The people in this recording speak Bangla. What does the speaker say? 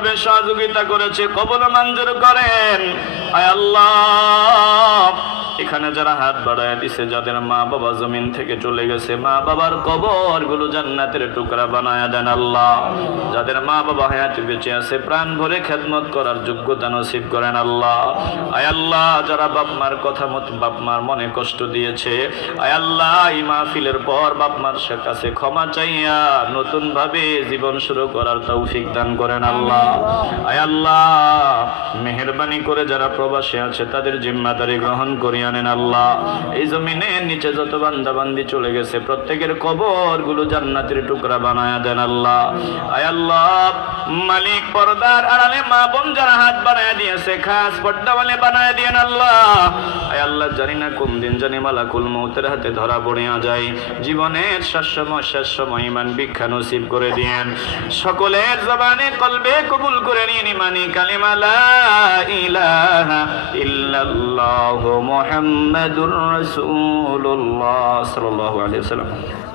ভাবে সহযোগিতা করেছে কবুল মঞ্জুর করেন। আয় আল্লাহ, এখানে যারা হাত বাড়ায় দিছে, যাদের মা বাবা জমিন থেকে চলে গেছে, মা বাবার কবর গুলো জান্নাতের টুকরা বানায়া দেন আল্লাহ। যাদের মা বাবা হায়াতে বেঁচে আছে, প্রাণ ভরে খেদমত করার যোগ্যতা নসিব করেন আল্লাহ। আয় আল্লাহ, যারা বাপ মার কথা মতো বাপ মার মনে কষ্ট দিয়েছে, আয় আল্লাহ এই মাহফিলের পর বাপ মার কাছে ক্ষমা চাইয়া নতুন ভাবে জীবন শুরু করার তৌফিক দান করেন আল্লাহ। আয় আল্লাহ, মেহেরবানি করে যারা প্রবাসী আছে তাদের জিম্মাদারি গ্রহণ করিয়া নেন আল্লাহ। এই জমিনের নিচে যত বান্দা বান্দি চলে গেছে, প্রত্যেকের কবর গুলো জান্নাতের টুকরা বানায়া দেন আল্লাহ। আয় আল্লাহ মালিক, পর্দার আড়ালে মা বোন যারা হাত বানায় দিয়েছে, খাস পর্দাওয়ালে বানায় দিয়েন আল্লাহ। আয় আল্লাহ, জানি না কোন দিন জানি মালাকুল মউতের হাতে ধরা পড়িয়া যায়, জীবনের শেষ সময় ইমান ভিক্ষা নসিব করে দিয়েন। সকলের জবানে কলবে কবুল করে নিন ইমানি কালিমা লা ইলাহা ইল্লাল্লাহু মুহাম্মাদুর রাসূলুল্লাহ সাল্লাল্লাহু আলাইহি ওয়াসাল্লাম।